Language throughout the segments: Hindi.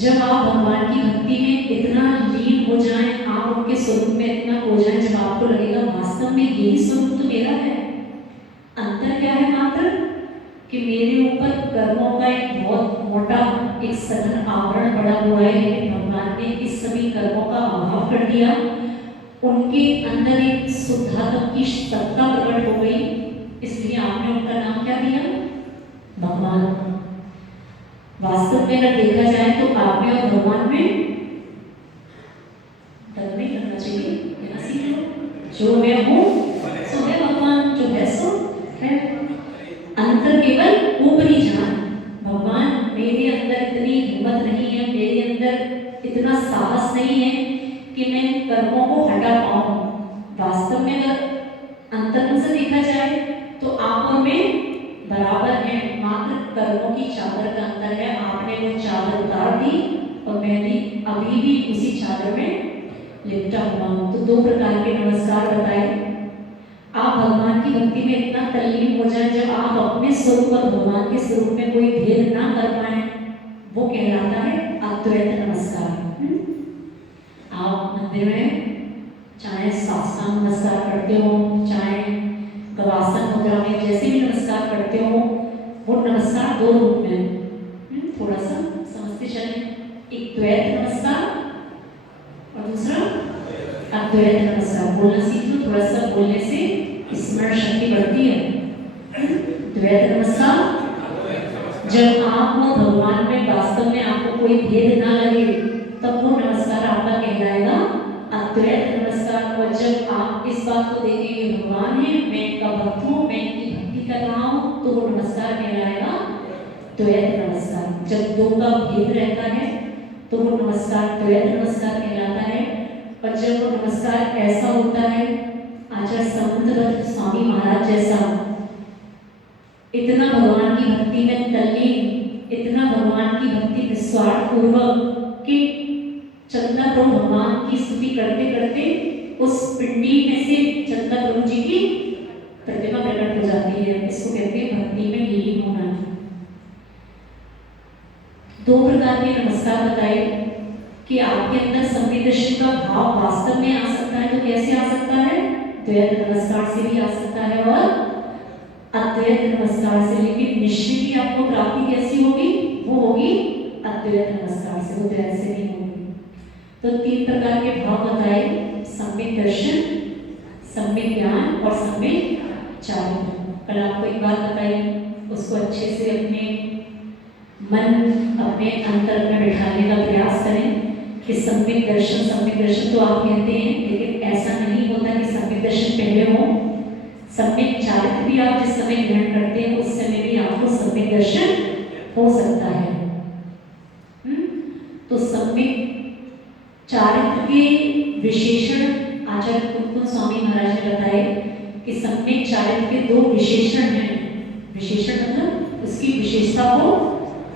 जब आप भगवान की भक्ति में इतना लीन हो जाएं, आप उनके स्वरूप में इतना खो जाएं, जब आपको लगेगा वास्तव में यही स्वरूप तो मेरा है। अंतर क्या है मात्र कि मेरे ऊपर कर्मों का एक बहुत मोटा एक सघन आवरण पड़ा हुआ है, लेकिन भगवान ने इस सभी कर्मों का अभाव कर दिया। उनके अंदर एक शुद्धात्म की सत्ता प्रकट हो गई, इसलिए आपने उनका नाम क्या दिया? भगवान। वास्तव में अगर देखा जाए तो आप में और भगवान में डर नहीं करना चाहिए, यहाँ सीख लो। जो मैं हूँ सो है भगवान, जो है सो है। अंतर केवल ऊपरी जान। भगवान मेरे अंदर इतनी हिम्मत नहीं है, मेरे अंदर इतना साहस नहीं है कि मैं कर्मों को हटा पाऊँ। वास्तव में अगर अंतर्मन से देखा जाए तो आप और मैं बराबर हैं, मात्र कर्मों की चादर का अंतर है। आपने वो चादर उतार दी और मैं भी अभी भी उसी चादर में लिपटा हुआ हूँ। तो दो प्रकार के नमस्कार बताए। आप भगवान की भक्ति में इतना तल्लीन हो जाए, जब आप अपने स्वरूप और भगवान के स्वरूप में कोई भेद ना कर पाए, वो कहलाता है अद्वैत नमस्कार। आप मंदिर में चाहे साष्टांग नमस्कार करते हो, चाहे गवासन मुद्रा में जैसे भी नमस्कार करते हो, वो नमस्कार दो रूप में थोड़ा सा समझते चले। एक द्वैत नमस्कार और दूसरा अद्वैत नमस्कार। बोलना सीख लो, थोड़ा सा बोलने से स्मरण शक्ति बढ़ती है। द्वैत नमस्कार, जब आप वो भगवान में वास्तव में आपको कोई भेद ना लगे, तब वो नमस्कार आपका कहलाएगा अद्वैत नमस्कार। और जब आप इस बात को देखेंगे भगवान है, मैं इनका भक्त हूँ, मैं इनकी भक्ति कर रहा हूँ, तो वो नमस्कार कहलाएगा द्वैत नमस्कार। जब दो का भेद रहता है तो वो नमस्कार द्वैत नमस्कार कहलाता है। और जब वो नमस्कार ऐसा होता है, आचार्य समुद्रदत्त स्वामी महाराज जैसा इतना भगवान की भक्ति में तल्लीन, इतना भगवान की भक्ति निस्वार्थ पूर्वक कि चंदा प्रभु भगवान की स्तुति करते करते उस पिंडी में से चंदा प्रभु जी की प्रतिमा प्रकट हो जाती है। इसको कहते हैं भक्ति में लीन होना। दो प्रकार के नमस्कार बताए कि आपके अंदर संवेदनशील का भाव वास्तव में आ सकता है, तो कैसे आ सकता है? द्वैत नमस्कार से भी आ सकता है और अद्वैत नमस्कार से। लेकिन निश्चय की आपको प्राप्ति कैसी होगी? वो होगी अद्वैत नमस्कार से, वो द्वैत से नहीं होगी। तो तीन प्रकार के भाव बताए, सम्यक दर्शन, सम्यक ज्ञान और सम्यक चारित्र। कल आपको एक बात बताई, उसको अच्छे से अपने मन, अपने अंतर में बिठाने का प्रयास करें कि सम्यक दर्शन तो आप कहते हैं, लेकिन ऐसा नहीं होता कि सम्यक दर्शन पहले हो। सम्यक चारित्र भी आप जिस समय ग्रहण करते हैं उस समय भी आपको सम्यक दर्शन हो सकता है। तो सम्यक चारित्र के विशेषण आचार्य कुंकुम स्वामी महाराज ने बताए कि सम्यक चारित्र के दो विशेषण हैं। विशेषण मतलब उसकी विशेषता को,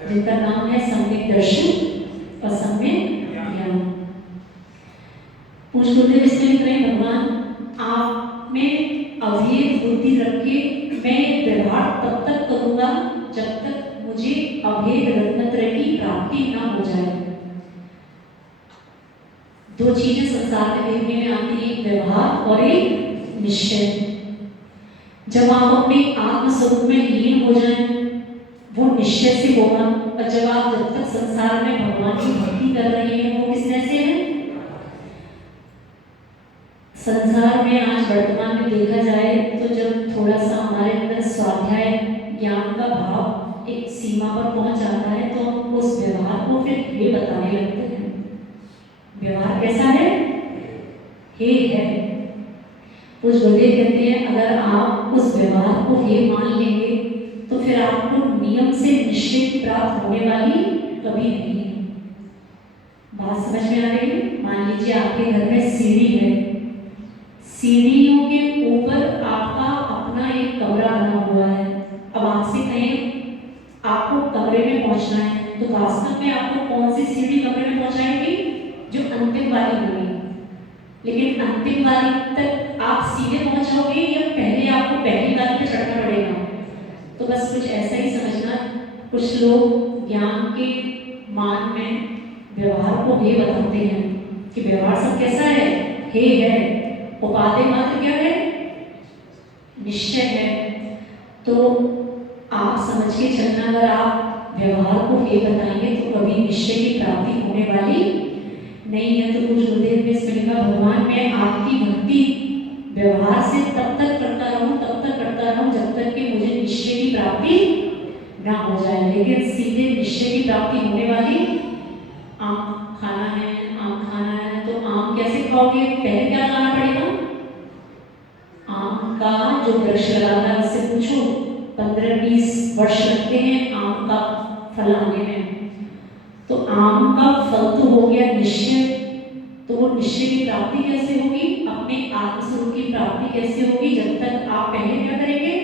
जिनका नाम है सम्यक दर्शन और सम्यक ज्ञान। पूछ गुरुदेव इसमें लिख रहे हैं, भगवान आप में अभेद बुद्धि रखे मैं व्यवहार तब तक करूंगा जब तक मुझे अभेद रत्नत्रय की प्राप्ति ना हो जाए। दो चीजें संसार में देखने में आती है, एक व्यवहार और एक निश्चय। जब आप अपने आत्म स्वरूप में लीन हो जाएं, वो निश्चय से होगा। और जब तक संसार में भगवान की भक्ति कर रहे हैं, वो किसने से है? संसार में आज वर्तमान में देखा जाए तो जब थोड़ा सा हमारे अंदर स्वाध्याय ज्ञान का भाव एक सीमा पर पहुंच जाता है, तो हम उस व्यवहार को फिर ये बताने लगते हैं। व्यवहार कैसा है? हे है। कुछ गुरुदेव कहते हैं, अगर आप उस व्यवहार को हे मान लेंगे तो फिर आपको नियम से निश्चय प्राप्त होने वाली कभी नहीं है। बात समझ में आ रही है? मान लीजिए आपके घर में सीढ़ी है, सीढ़ियों के ऊपर आपका अपना एक कमरा बना हुआ है। अब आपसे कहें आपको कमरे में पहुंचना है, तो वास्तव में आपको कौन सी सीढ़ी कमरे में पहुंचाएगी? जो अंतिम वाली होगी। लेकिन अंतिम वाली तक आप सीधे पहुंच जाओगे या पहले आपको पहली वाली पे चढ़ना पड़ेगा? तो बस कुछ ऐसा ही समझना। कुछ लोग ज्ञान के मान में व्यवहार को हे बताते हैं कि व्यवहार सब कैसा है, हे है। उपादेय मात्र क्या है, निश्चय है। तो आप समझ के चलना, अगर आप व्यवहार को हे बताएंगे तो कभी निश्चय की प्राप्ति होने वाली नहीं है। तो कुछ गुरुदेव ने इसमें लिखा, भगवान मैं आपकी भक्ति व्यवहार से तब तक करता रहूं जब तक कि मुझे निश्चय की प्राप्ति ना हो जाए। लेकिन सीधे निश्चय की प्राप्ति होने वाली, आम खाना है तो आम कैसे खाओगे, पहले क्या लाना पड़ेगा, आम का जो वृक्ष लगाता है उससे पूछो, 15-20 वर्ष लगते हैं आम का फल आने में। तो आम का फल तो हो गया निश्चय, तो वो निश्चय की प्राप्ति कैसे होगी, अपने आत्मस्वरूप की प्राप्ति कैसे होगी, जब तक आप पहले क्या करेंगे,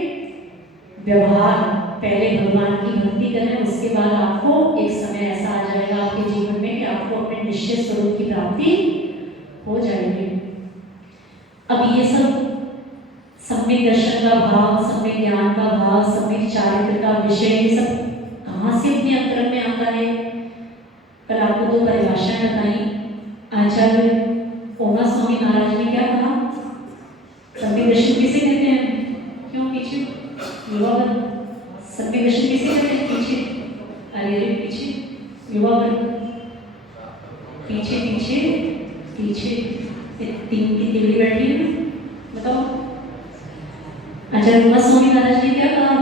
व्यवहार, पहले भगवान की भक्ति करें, उसके बाद आपको एक समय ऐसा आ जाएगा आपके जीवन में कि आपको अपने निश्चय स्वरूप की प्राप्ति हो जाएगी। अब ये सब सम्यक दर्शन का भाव, सम्यक ज्ञान का भाव, सम्यक चारित्र का विषय, ये सब कहाँ से अपने अंतरंग में आता है। कल आपको 2 परिभाषाएं बताई। आचार्य ओमा स्वामी महाराज ने क्या कहा, सम्यक दर्शन किसे कहते हैं, क्यों पीछे युवा वर्ग, सम्यक दर्शन किसे कहते हैं, पीछे, अरे पीछे युवा वर्ग, पीछे पीछे पीछे 3 की तिगड़ी बैठी है, बताओ। आचार्य ओमा स्वामी महाराज ने क्या कहा,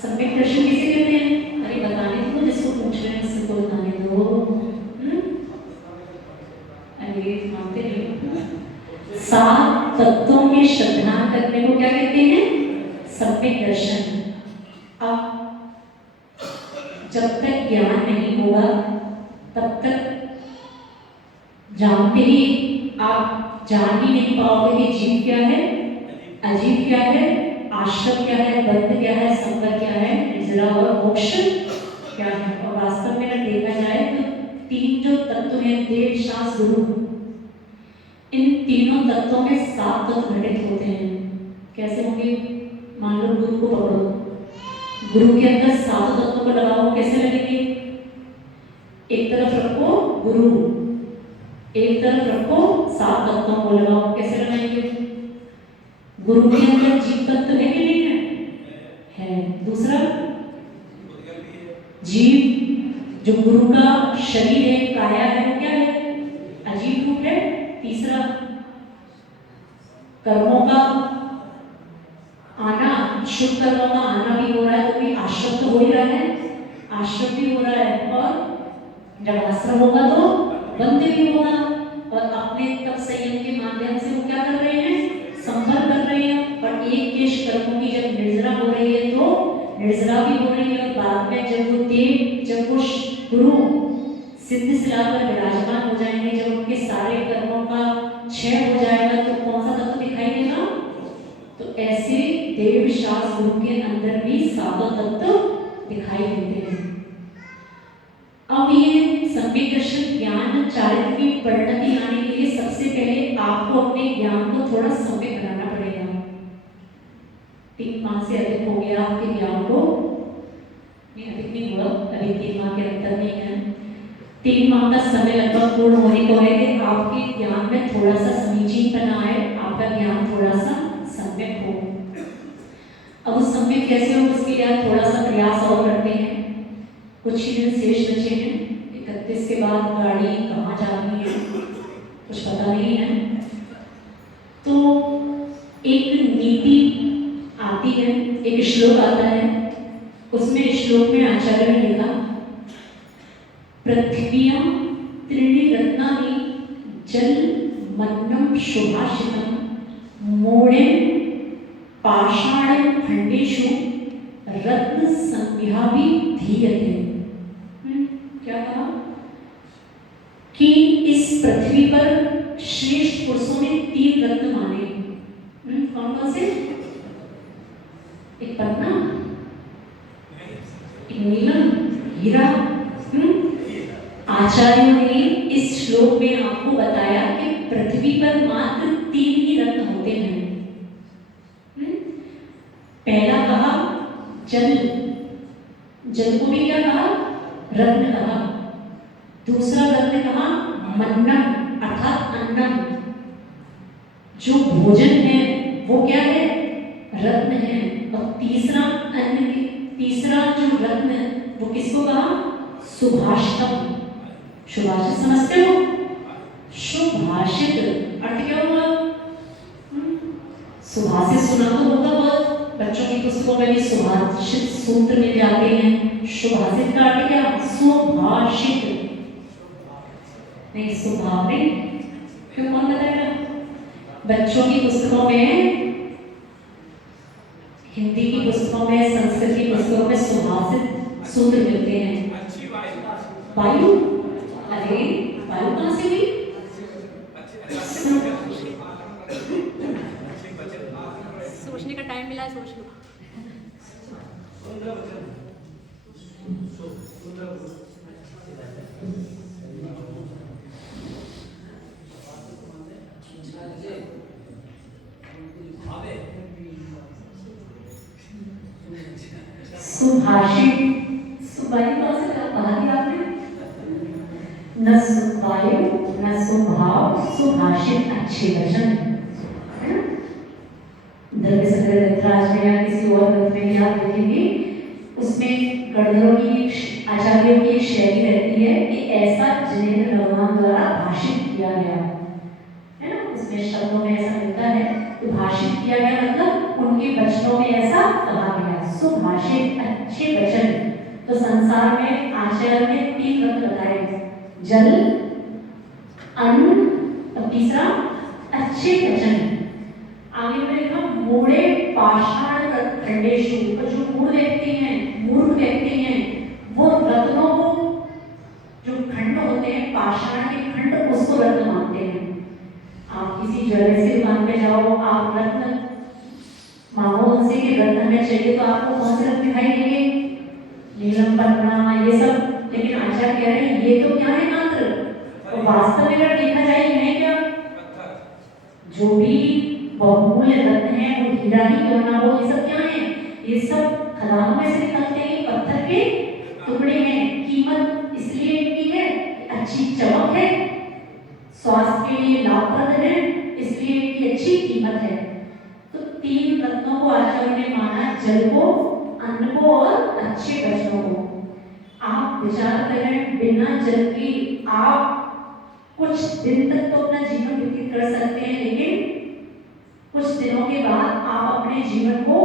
सम्यक दर्शन किसे कहते हैं, अरे बताने दो, जिसको पूछ रहे हैं उसको बताने दो। अरे मानते नहीं। 7 तत्वों में श्रद्धा करने को क्या कहते हैं, सम्यक दर्शन। अब जब तक ज्ञान नहीं होगा तब तक जानते ही आप जान ही नहीं पाओगे कि जीव क्या है, अजीव क्या है, आश्रम क्या है, बद्ध क्या है, संवर क्या है, निर्जरा और मोक्ष क्या है। और वास्तव में अगर देखा जाए तो 3 जो तत्व हैं, देव, शास्त्र, गुरु, इन तीनों तत्वों में 7 तत्व घटित होते हैं। कैसे होंगे, मान लो गुरु को पकड़ो, गुरु के अंदर 7 तत्वों को लगाओ, कैसे लगेंगे, एक तरफ रखो गुरु, एक तरफ रखो 7 तत्वों को लगाओ, कैसे लगाएंगे। गुरु के अंदर जीव तत्व है कि नहीं है, दूसरा जीव जो गुरु का शरीर है, काया है, वो क्या है, अजीव रूप है। तीसरा कर्मों का आना, शुभ कर्मों का आना भी हो रहा है, तो भी आश्रम तो हो ही रहा है, आश्रम भी हो रहा है, और जब आश्रम होगा तो बंद भी होगा, और अपने तप संयम के माध्यम से वो क्या कर रहे हैं, संपर्क कर रहे हैं। और एक केश कर्मों की जब निर्जरा हो रही है तो निर्जरा भी हो रही है, और बाद में जब वो देव, जब वो गुरु सिद्ध शिला पर विराजमान हो जाएंगे, जब उनके सारे कर्मों का क्षय हो जाएगा, तो कौन सा तत्व दिखाई देगा, तो ऐसे देव, शास्त्र, गुरु के अंदर भी 7 तत्व दिखाई देते हैं। अब ये सम्यक दर्शन ज्ञान चारित्र की परिणति आने के लिए सबसे पहले आपको अपने ज्ञान को थोड़ा सम्यक बनाना पड़ेगा। 3 माह से अधिक हो गया आपके ज्ञान को, अधिक नहीं हुआ, अभी 3 माह के अंतर नहीं है, 3 माह का समय लगभग पूर्ण होने को है कि आपके ज्ञान में थोड़ा सा समीचीनपना आए, आपका ज्ञान थोड़ा सा सम्यक हो। अब उस सम्यक कैसे हो, उसके लिए आप थोड़ा सा प्रयास और करते हैं। कुछ ही दिन शेष बचे हैं, 31 के बाद गाड़ी कहाँ जानी है कुछ पता नहीं है। तो एक नीति आती है, एक श्लोक आता है, उसमें श्लोक में आचार्य ने लिखा, पृथ्व्यां त्रीणि रत्नानि जल मन्नम शुभाषितम मूढ़े पाषाण खंडेषु रत्न संज्ञाभि धीयते। क्या कहा कि इस पृथ्वी पर श्रेष्ठ पुरुषों ने 3 रत्न माने। कौन कौन से, एक पन्ना, एक नीलम, हीरा। आचार्यों ने इस श्लोक में आपको बताया कि पृथ्वी पर मात्र 3 ही रत्न होते हैं। पहला कहा जल, जल को भी क्या कहा, रत्न कहा। दूसरा रत्न कहा मन्नम अर्थात अन्नम, जो भोजन है वो क्या है, रत्न है। और तीसरा अन्न की तीसरा जो रत्न वो किसको कहा, सुभाषितम। सुभाषित समझते हो, सुभाषित अर्थ क्या हुआ, सुभाषित सुना तो होगा बहुत, बच्चों की पुस्तकों में भी सुभाषित सूत्र मिल जाते हैं। सुभाषित का अर्थ क्या, सुभाषित नहीं सुभावित, क्यों कौन बताएगा। बच्चों की पुस्तकों में, हिंदी की पुस्तकों में, संस्कृत की पुस्तकों में सुभाषित सूत्र मिलते हैं। वायु, अरे वायु कहाँ से हुई, सोचने का टाइम मिला है, सोच लो। सुभाषित, सुवायु कहाँ से कहा दिया आपने, न सुवायु न सुभाव, सुभाषित अच्छे वचन, है ना। धर्म संग्रह ग्रंथराज में या किसी और ग्रंथ में आप देखेंगे, उसमें गणधरों की, आचार्यों की एक शैली रहती है कि ऐसा जिनेंद्र भगवान द्वारा भाषित किया गया है ना, उसमें शब्दों में ऐसा मिलता है। तो भाषित किया गया मतलब उनके वचनों में ऐसा कहा गया, सुभाषित अच्छे वचन। तो संसार में आचार्य ने 3 रत्न बताए, जल, अन्न और तीसरा अच्छे वचन। आगे में लिखा मूढ़े पाषाण खंडेशु, जो मूढ़ व्यक्ति हैं, मूर्ख व्यक्ति हैं, वो रत्नों को, जो खंड होते हैं पाषाण के खंड, उसको रत्न मानते हैं। आप किसी ज्वेलरी की दुकान पे जाओ, आप रत्न मांगो उनसे कि रत्न में चाहिए, तो आपको कौन से रत्न दिखाई देंगे, नीलम पन्ना ये सब। लेकिन आचार्य कह रहे हैं ये तो क्या है मात्र, तो वास्तव में अगर देखा जाए ये है क्या, जो भी बहुमूल्य रत्न है वो हीरा ही क्यों ना हो, ये सब क्या है, ये सब खदानों में से निकलते हैं, पत्थर के टुकड़े हैं। कीमत इसलिए इनकी है, अच्छी चमक है, स्वास्थ्य के लिए लाभप्रद है, इसलिए इनकी अच्छी कीमत है। तो 3 रत्नों को आचार्य ने माना, जल को, अन्न को और अच्छे वचनों को। आप विचार करें, बिना जल की आप कुछ दिन तक तो अपना जीवन व्यतीत कर सकते हैं, लेकिन कुछ दिनों के बाद आप अपने जीवन को,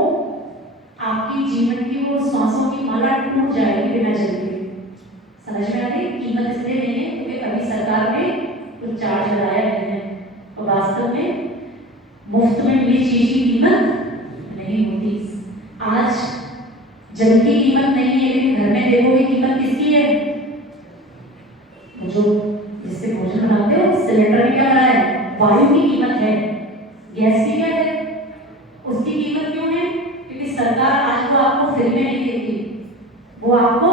आपकी जीवन की वो सांसों की माला टूट जाएगी बिना जल के। समझ में आ गई, कीमत इसलिए नहीं है क्योंकि अभी सरकार ने कुछ चार्ज लगाया नहीं है, और वास्तव में मुफ्त में मिली चीज की कीमत नहीं होती। आज जल की कीमत नहीं है, लेकिन घर में देखोगे कीमत किसकी है, जो जिससे भोजन बनाते हो, सिलेंडर में क्या बना है, वायु की कीमत है। गैस की क्या है, उसकी कीमत क्यों है, क्योंकि सरकार आज वो आपको फ्री में नहीं देती, वो आपको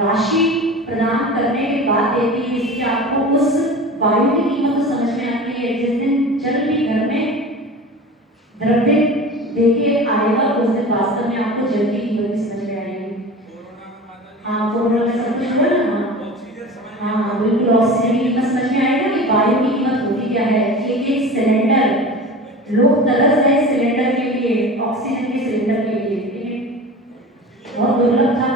राशि प्रदान करने के बाद देती है, इसलिए आपको उस वायु की कीमत तो समझ में आती है। जिस दिन जल भी घर में द्रव्य देके आएगा, उस दिन वास्तव में आपको जल की कीमत भी समझ में आएगी। हाँ, कोरोना में सब कुछ हुआ ना, हाँ बिल्कुल, ऑक्सीजन की कीमत समझ में आएगा कि वायु की कीमत होती क्या है। एक सिलेंडर, लोग तरस गए सिलेंडर के लिए, ऑक्सीजन के सिलेंडर के लिए, लेकिन बहुत दुर्लभ था।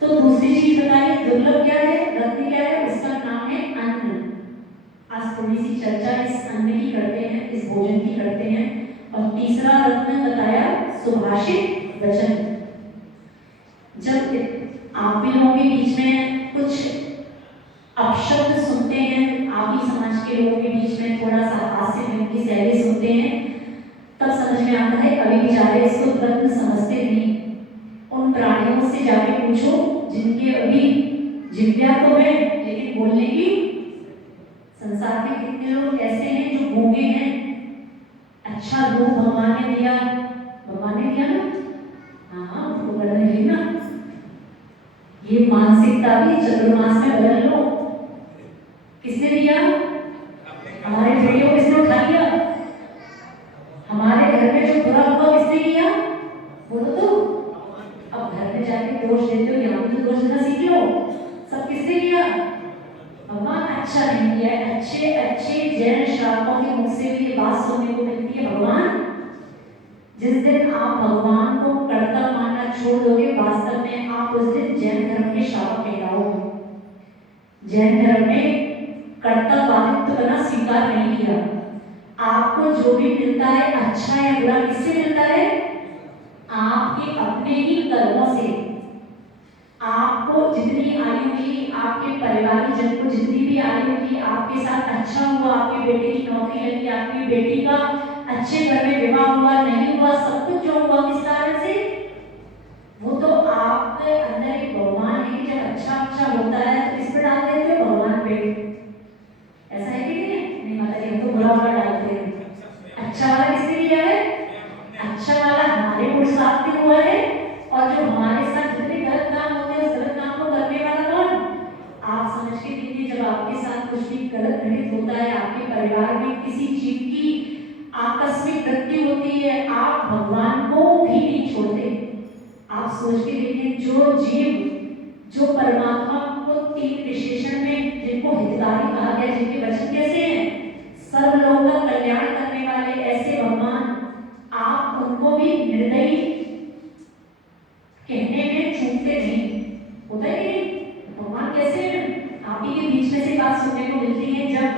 तो दूसरी चीज बताइए, दुर्लभ क्या है, रत्न क्या है, उसका नाम है अन्न। आज थोड़ी सी चर्चा इस अन्न की करते हैं, इस भोजन की करते हैं। और तीसरा रत्न बताया सुभाषित वचन। जब आप भी लोगों के बीच में कुछ अपशब्द सुनते हैं, आप ही समाज के लोगों के बीच में थोड़ा सा हास्य में उनकी शैली सुनते हैं, तब समझ में आता है अभी बेचारे इसको रत्न समझते नहीं। उन प्राणियों से जाके पूछो जिनके अभी जिज्ञा तो है लेकिन बोलने की, संसार में कितने लोग ऐसे हैं जो गूंगे हैं। अच्छा रूप भगवान ने दिया, भगवान ने दिया ना, हाँ वो बदल ली ना, ये मानसिकता भी चतुर्मास में बदल लो। किसने दिया, हमारे बेटियों को किसने उठा लिया, हमारे घर में जो बुरा हुआ किसने किया, बोलो तो। अब घर में जाके दोष देते हो, यहाँ भी तो दोष देना सीख लो। सब किसने किया, बात सुनने को मिलती है, भगवान जिस दिन आप भगवान को कर्ता मानना छोड़ दोगे, वास्तव में आप उस दिन जैन धर्म के श्रावक कहलाओगे। जैन धर्म में कर्तावादित्व बना स्वीकार नहीं किया। आपको जो भी मिलता है अच्छा या बुरा किससे मिलता है? आपके अपने ही कर्मों से। आपको जितनी आयु मिली, आपके परिवारजन को जितनी भी आयु मिली, आपके साथ अच्छा हुआ, आपके बेटे की नौकरी लगी, आपकी बेटी का अच्छे घर में विवाह हुआ, नहीं हुआ, सब कुछ जो हुआ किस कारण से? वो तो आपके अंदर एक भगवान है। जब अच्छा होता है तो किस पे डाल देते हो? भगवान पे। ऐसा है कि नहीं माता जी? हम तो बुरा वाला डालते हैं। अच्छा वाला किसने दिया है? अच्छा वाला हमारे पुरुषार्थ में हुआ है। और जो हमारे साथ जितने गलत काम होते हैं, उस गलत काम को करने वाला कौन? आप समझ के देखिए, जब आपके साथ कुछ भी गलत घटित होता है, आपके परिवार में किसी जीव की आकस्मिक मृत्यु होती है, आप भगवान को भी नहीं छोड़ते। आप सोच के देखिए, जो जीव जो परमात्मा को 3 विशेषण में जिनको हितकारी कहा गया, जिनके वचन कैसे हैं? सर्वलोक का कल्याण करने वाले ऐसे भगवान, आप उनको भी निर्दयी कहने में चूकते नहीं। होता है कि नहीं? भगवान कैसे हैं? आप ही के बीच में से बात सुनने को मिलती है, जब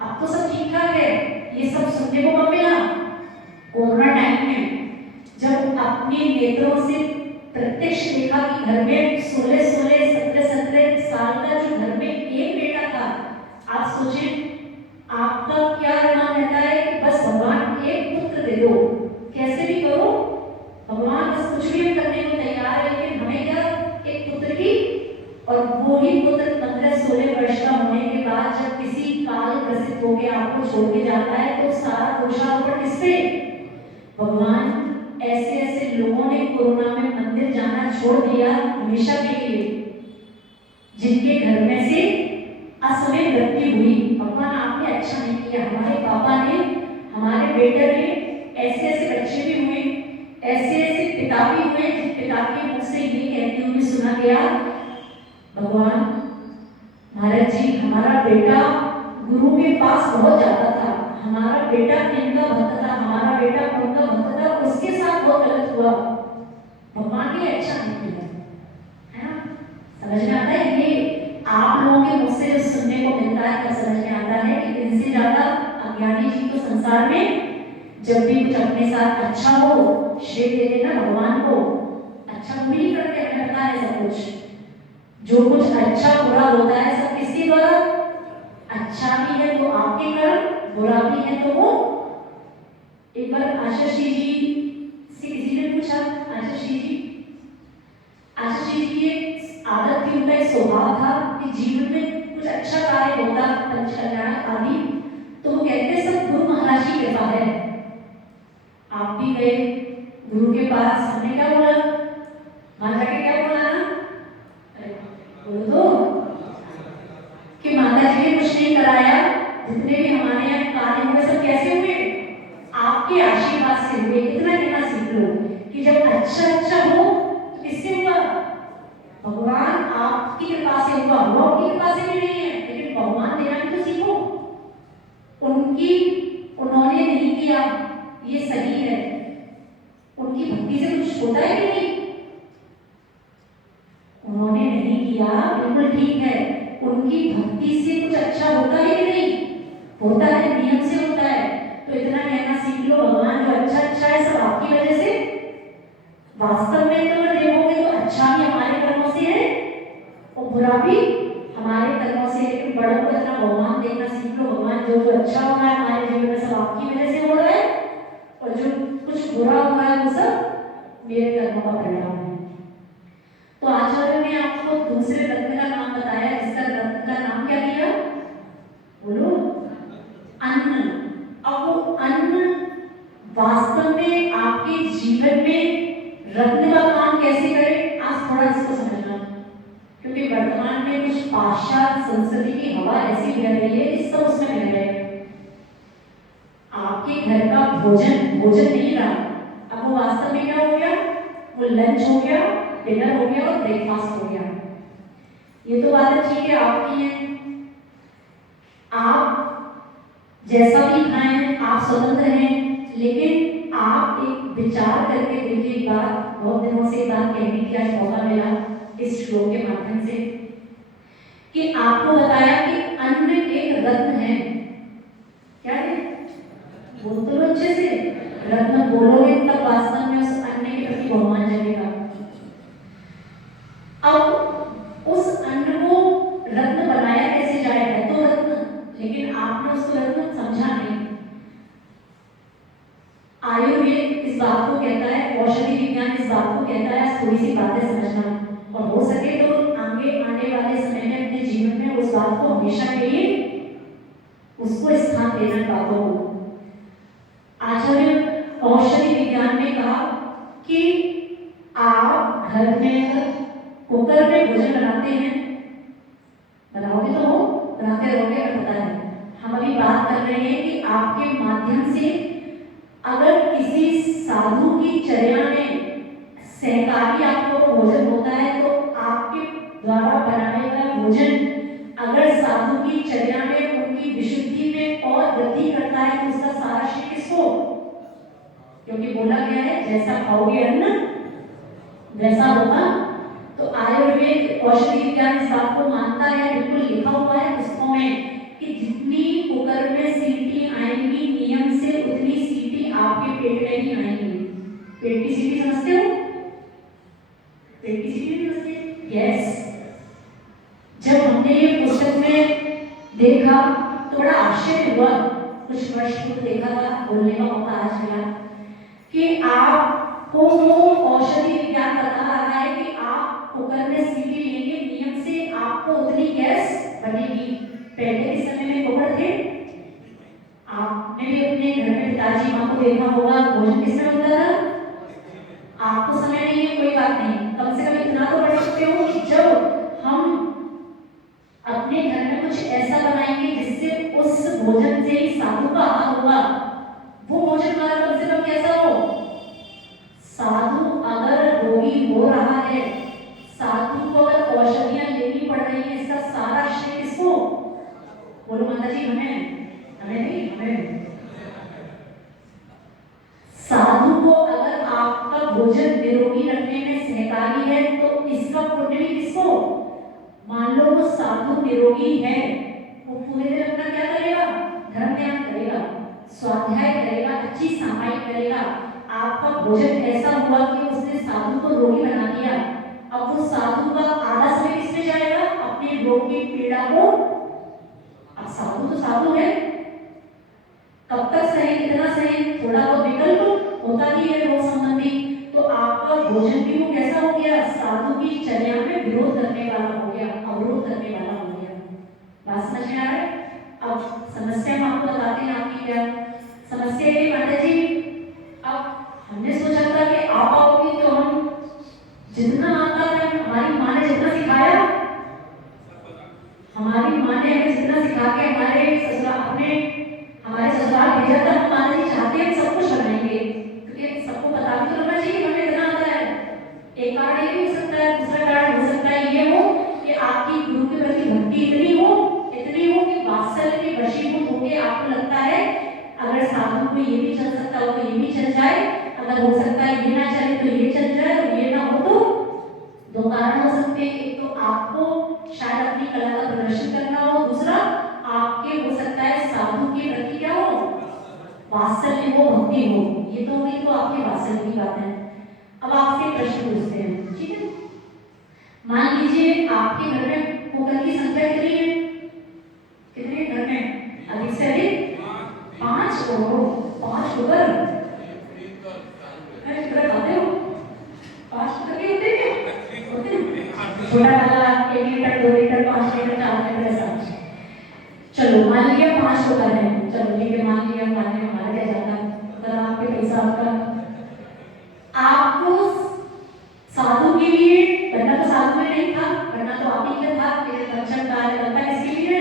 अब तो सब ठीक ठाक है, ये सब सुनने को कब मिला? कोरोना टाइम में, जब अपने नेत्रों से प्रत्यक्ष देखा कि घर में 16-16, 17-17 साल का जो घर में एक बेटा था। आप सोचें, आपका क्या अरमान रहता है कि बस भगवान एक पुत्र दे दो, कैसे भी करो भगवान, बस कुछ भी करने को तैयार है, लेकिन हमें क्या? एक पुत्र की। और वो ही पुत्र 15-16 वर्ष का होने के बाद जब किसी काल ग्रसित होकर आपको छोड़ के जाता है, तो सारा दोषारोपण किस पे? भगवान। ऐसे लोगों ने कोरोना में मंदिर जाना छोड़ दिया हमेशा के लिए, जिनके घर में से असमय मृत्यु हुई। भगवान आपने अच्छा नहीं किया। हमारे पापा ने, हमारे बेटे ने, ऐसे बच्चे भी हुए, ऐसे पिता भी हुए, जिन पिता के मुख से ये कहते हुए सुना गया, भगवान महाराज जी, हमारा बेटा गुरु के पास बहुत जाता था, हमारा बेटा इनका भक्त था, हमारा बेटा उनका भक्त था, उसके साथ बहुत गलत हुआ। भगवान ने अच्छा नहीं किया, है ना? समझ में आता है? ये आप लोगों के मुख से जो सुनने को मिलता है, तो समझ में आता है कि इनसे ज्यादा अज्ञानी जी तो संसार में जब भी कुछ अपने साथ अच्छा हो, श्रेय दे देना भगवान को। अच्छा वो नहीं करते, करता है सब कुछ। जो कुछ अच्छा बुरा होता है सब किसके द्वारा? अच्छा भी है तो आपके कर्म, बुरा भी है तो वो। एक बार आशीष जी से किसी ने पूछा, आशीष जी की एक आदत थी, उनका एक स्वभाव था कि जीवन में कुछ अच्छा कार्य होता, पंच कल्याण आदि, तो वो कहते सब गुरु महाराज की कृपा है। आप भी गए गुरु के पास, हमने क्या बोला? वहां जाके क्या बोला ना? बोलो तो कि माता जी ने कुछ नहीं कराया, जितने भी हमारे यहाँ कार्य हुए सब कैसे हुए? आपके आशीर्वाद से हुए। इतना कहना सीख लो कि जब अच्छा हो तो किससे हुआ? भगवान आपकी कृपा से हुआ। उनकी कृपा से भी नहीं है, लेकिन भगवान देना भी तो सीखो। उन्होंने नहीं किया, ये सही है। उनकी भक्ति से कुछ होता है कि नहीं? उन्होंने नहीं किया, बिल्कुल ठीक है। उनकी भक्ति से कुछ अच्छा होता है कि नहीं? होता है, नियम से होता है। तो इतना कहना सीख लो, भगवान जो अच्छा है सब आपकी वजह से। वास्तव में तो अगर देखोगे तो अच्छा भी हमारे कर्मों से है और बुरा भी हमारे कर्मों से। लेकिन बड़ों को इतना भगवान देखना सीख लो, भगवान जो अच्छा हो रहा है हमारे जीवन में सब आपकी वजह से हो रहा है, और जो कुछ बुरा हुआ है वो सब मेरे कर्मों का परिणाम है। तो आचार्य ने आपको दूसरे रत्न का नाम बताया, जिसका रत्न का नाम क्या दिया? बोलो, अन्न। अब वो अन्न वास्तव में आपके जीवन में रत्न का काम कैसे करे, आज थोड़ा इसको समझना। क्योंकि वर्तमान में कुछ पाश्चात्य संस्कृति की हवा ऐसी बह रही है, इस सब उसमें बह रहे हैं। आपके घर का भोजन नहीं रहा, अब वो वास्तव में क्या हो गया? वो लंच हो गया, डिनर हो गया और ब्रेकफास्ट हो गया। ये तो बात ठीक है आपकी है। आप जैसा भी खाएं, आप स्वतंत्र हैं, लेकिन आप एक विचार करके देखिए। एक बात बहुत दिनों से बात कहने की आज मौका मिला इस श्लोक के माध्यम से, कि आपको बताया कि अन्न एक रत्न है। क्या है? बोल तो लो अच्छे से, रत्न बोलोगे तब वास्तव में उस अन्न के प्रति बहुमान जगेगा। अब उस अन्न को रत्न बनाया कैसे जाएगा? तो रत्न, लेकिन आपने उसको रत्न समझा नहीं। आयुर्वेद इस बात को कहता है, औषधि विज्ञान इस बात को कहता है, थोड़ी सी बातें समझना, और हो सके तो आगे आने वाले समय में अपने जीवन में उस बात को हमेशा के लिए उसको स्थान देना बातों को। आचार्य औषधि विज्ञान ने कहा कि आप घर में कुकर में भोजन बनाते हैं, बनाओगे तो हो, बनाते रहोगे, पता है। हम अभी बात कर रहे हैं कि आपके माध्यम से अगर किसी साधु की चर्या में सहकारी आपको भोजन होता है, तो आपके द्वारा बनाए गए भोजन अगर साधु की चर्या में उनकी विशुद्धि में और वृद्धि करता है, तो उसका सारा श्रेय किसको? क्योंकि बोला गया है जैसा खाओगे अन्न वैसा होगा। तो आयुर्वेद औषधि विज्ञान इस बात को मानता है, बिल्कुल लिखा हुआ है पुस्तकों में, कि जितनी कुकर में सीटी आएंगी नियम से उतनी सीटी आपके पेट में ही आएंगी। पेट की सीटी समझते हो? पेट की सीटी नहीं समझते? यस। जब हमने ये पुस्तक में देखा तो बड़ा आश्चर्य हुआ। कुछ वर्ष पूर्व देखा था, बोलने का मौका आज मिला, कि आपको वो औषधि विज्ञान बता रहा है कि आप कुकर में सीटी लेंगे नियम से आपको उतनी गैस बनेगी। पहले के समय में कुकर थे, आपने भी अपने घर में पिताजी माँ को देखा होगा, भोजन किस में होता था? आपको समय नहीं है, कोई बात नहीं, कम से कम इतना तो कर सकते हो कि जब हम अपने घर में कुछ ऐसा बनाएंगे जिससे उस भोजन से ही साधु का आहार होगा, वो भोजन हमारा कम से कम कैसा हो? साधु अगर रोगी हो रहा है, साधु को अगर औषधियां लेनी पड़ रही है, इसका सारा श्रेय किसको? बोलो माता जी, हमें नहीं, हमें। साधु को अगर आपका भोजन निरोगी रखने में सहकारी है, तो इसका पुण्य भी किसको? मान लो वो साधु निरोगी है, वो पूरे दिन अपना क्या करेगा? धर्म ध्यान करेगा, स्वाध्याय करेगा, अच्छी सामायिक करेगा। आपका भोजन ऐसा हुआ कि उसने साधु को रोगी बना दिया। अब वो साधु का आधा समय किसमें जाएगा? अपने रोग की पीड़ा को। अब साधु तो साधु है, कब तक सही, कितना सही? थोड़ा बहुत विकल्प होता ही है रोग संबंधी। तो आपका भोजन भी वो कैसा हो गया? साधु की चर्या में विरोध करने वाला हो गया, अवरोध करने वाला हो गया। बात समझ में आ रहा है? अब समस्या हम आपको बताते हैं आपकी क्या समस्या है माता जी। अब हमने सोचा था कि आप आओगे तो हम जितना आता है, हमारी माँ ने जितना सिखाया, हमारी माँ ने हमें जितना सिखा के हमारे ससुराल भेजा था, हम माता जी चाहते हैं सब कुछ बनाएंगे, क्योंकि सबको पता भी तो लगना चाहिए हमें इतना आता है। एक कारण ये भी हो सकता है, दूसरा कारण हो सकता है ये हो कि आपकी गुरु के प्रति भक्ति इतनी हो कि वात्सल्य के वशीभूत होके आपको लगता है अगर साधु को ये भी चल सकता हो तो ये भी चल जाए, अगर हो सकता है ये ना चले तो ये चल जाए, और ये ना हो तो। दो कारण हो सकते हैं, एक तो आपको शायद अपनी कला का प्रदर्शन करना हो, दूसरा आपके हो सकता है साधु के प्रति क्या हो? वात्सल्य हो, भक्ति हो। ये तो हुई तो आपके वात्सल्य की बात है। अब आपसे प्रश्न पूछते हैं, ठीक है? मान लीजिए आपके घर में कुकर की संख्या कितनी है? कितने घर में? अधिक से अधिक 5 कुकर। खाते हो 5 कुकर के होते हैं? छोटा वाला 1 लीटर 2 लीटर 5 लीटर 4 लीटर ऐसा। चलो मान लिया 5 कुकर है, चलो ठीक है, मान लिया, मानने में हमारा क्या जाता है, अगर आपके पैसा आपका। आपको साधु के लिए बनना तो साधु में नहीं था, बनना तो आप ही का था, रक्षण कार्य बनता है इसके लिए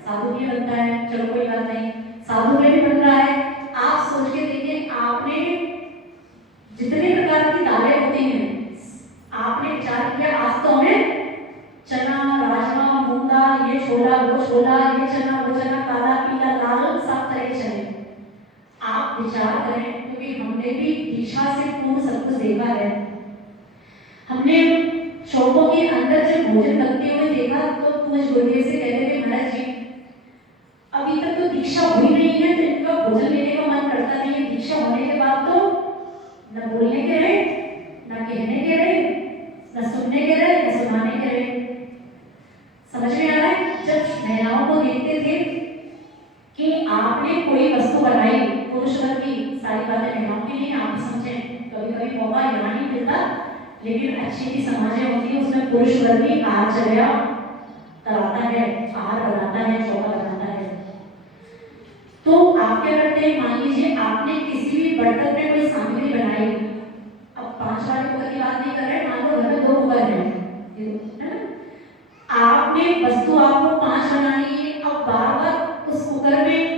साधु के बनता है। चलो कोई बात नहीं, साधु में भी बन रहा है। आप सोच के देखिए, आपने जितने प्रकार की दालें होती हैं आपने विचार किया, आज तो हमें चना, राजमा, मूंग दाल, ये छोला, वो छोला, ये चना, वो चना, काला, पीला, लाल, सब तरह आप विचार करें, क्योंकि हमने भी दीक्षा से पूर्ण सब कुछ देखा है। हमने शौकों के अंदर जब भोजन करते हुए देखा तो पूज गुरुदेव से कहते थे, महाराज जी अभी तक तो दीक्षा हुई नहीं है तो इनका भोजन लेने का मन करता नहीं है, दीक्षा होने के बाद तो न बोलने के रहे, न कहने के रहे, न सुनने के रहे, न सुनाने के रहे। समझ में आ रहा है? जब महिलाओं को देखते थे कि आपने कोई वस्तु बनाई, पुरुष वर्ग की सारी बातें महिलाओं के लिए आप समझें, कभी कभी मौका यहाँ नहीं मिलता, लेकिन अच्छी की समाजें होती है उसमें पुरुष वर्ग भी आचर्या कराता है, आहार बनाता है, चौका बनाता है। तो आप क्या करते हैं, मान लीजिए आपने किसी भी बर्तन में कोई सामग्री बनाई, अब 5 वाले कुकर की बात नहीं कर रहे, मान लो घर में 2 कुकर है ना, आपने वस्तु आपको 5 बनानी है, अब बार बार उस कुकर में